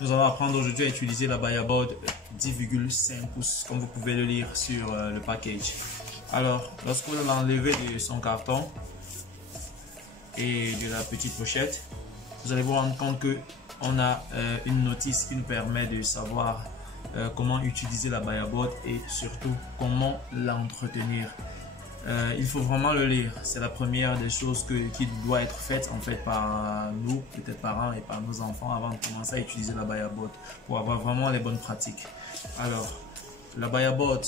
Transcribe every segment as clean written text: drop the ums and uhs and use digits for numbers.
Nous allons apprendre aujourd'hui à utiliser la Bayaboard 10,5 pouces, comme vous pouvez le lire sur le package. Alors, lorsque vous l'enlevez de son carton et de la petite pochette, vous allez vous rendre compte que on a une notice qui nous permet de savoir comment utiliser la Bayaboard et surtout comment l'entretenir. Il faut vraiment le lire. C'est la première des choses qui doit être faite en fait par nous, peut-être parents et par nos enfants, avant de commencer à utiliser la Bayaboard pour avoir vraiment les bonnes pratiques. Alors, la Bayaboard,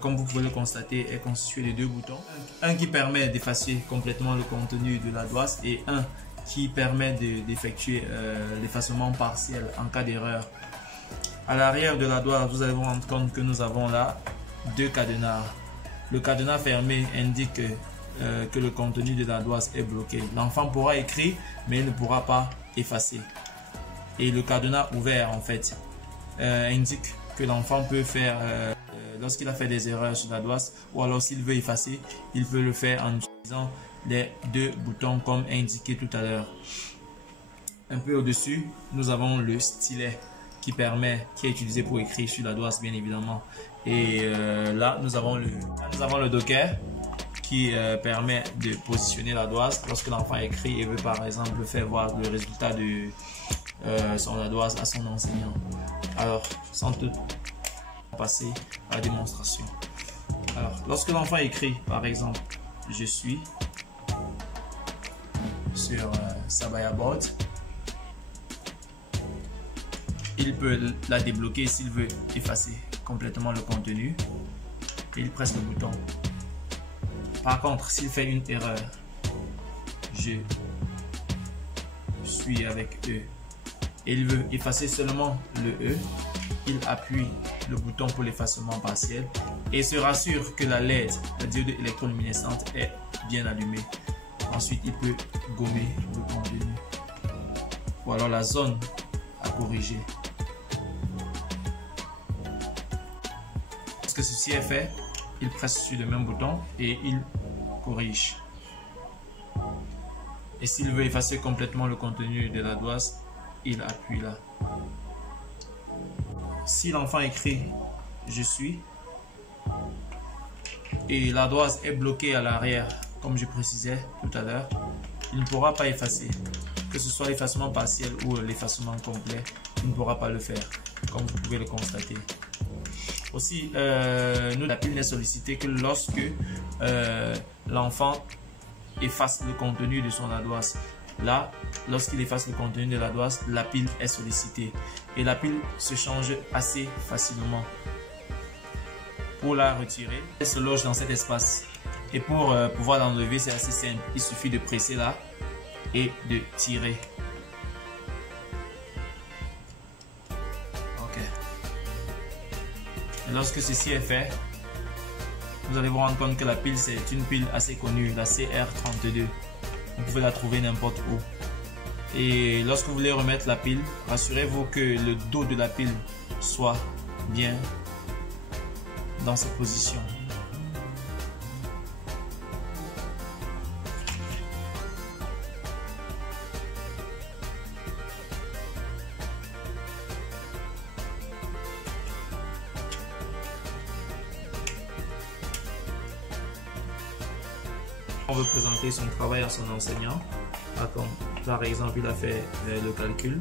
comme vous pouvez le constater, est constituée de deux boutons. Un qui permet d'effacer complètement le contenu de la doise et un qui permet d'effectuer l'effacement partiel en cas d'erreur. À l'arrière de la doise, vous allez vous rendre compte que nous avons là deux cadenas. Le cadenas fermé indique que le contenu de la doise est bloqué. L'enfant pourra écrire, mais il ne pourra pas effacer. Et le cadenas ouvert, en fait, indique que l'enfant peut faire, lorsqu'il a fait des erreurs sur la doise, ou alors s'il veut effacer, il peut le faire en utilisant les deux boutons comme indiqué tout à l'heure. Un peu au-dessus, nous avons le stylet qui est utilisé pour écrire sur la doise, bien évidemment. Et là, nous avons le docker qui permet de positionner la doise lorsque l'enfant écrit et veut par exemple faire voir le résultat de son doise à son enseignant. Alors, sans tout passer à la démonstration. Alors, lorsque l'enfant écrit, par exemple, je suis sur sa Bayaboard, il peut la débloquer s'il veut effacer complètement le contenu et il presse le bouton. Par contre, s'il fait une erreur, je suis avec E et il veut effacer seulement le E, il appuie le bouton pour l'effacement partiel et se rassure que la LED, la diode électroluminescente, est bien allumée. Ensuite, il peut gommer le contenu ou alors la zone à corriger. Lorsque ceci est fait, il presse sur le même bouton et il corrige. Et s'il veut effacer complètement le contenu de la doise, il appuie là. Si l'enfant écrit « je suis » et la doise est bloquée à l'arrière, comme je précisais tout à l'heure, il ne pourra pas effacer. Que ce soit l'effacement partiel ou l'effacement complet, il ne pourra pas le faire, comme vous pouvez le constater. Aussi, la pile n'est sollicitée que lorsque l'enfant efface le contenu de son ardoise. Là, lorsqu'il efface le contenu de l'ardoise, la pile est sollicitée. Et la pile se change assez facilement. Pour la retirer, elle se loge dans cet espace. Et pour pouvoir l'enlever, c'est assez simple. Il suffit de presser là et de tirer. Lorsque ceci est fait, vous allez vous rendre compte que la pile, c'est une pile assez connue, la CR32. Vous pouvez la trouver n'importe où. Et lorsque vous voulez remettre la pile, rassurez-vous que le dos de la pile soit bien dans cette position. On veut présenter son travail à son enseignant. Par exemple, il a fait le calcul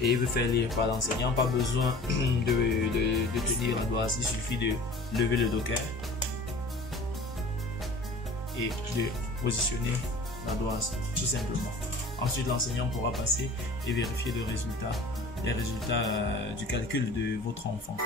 et il veut faire lire par l'enseignant. Pas besoin de tenir la doise, il suffit de lever le docker et de positionner la doise, tout simplement. Ensuite, l'enseignant pourra passer et vérifier les résultats du calcul de votre enfant.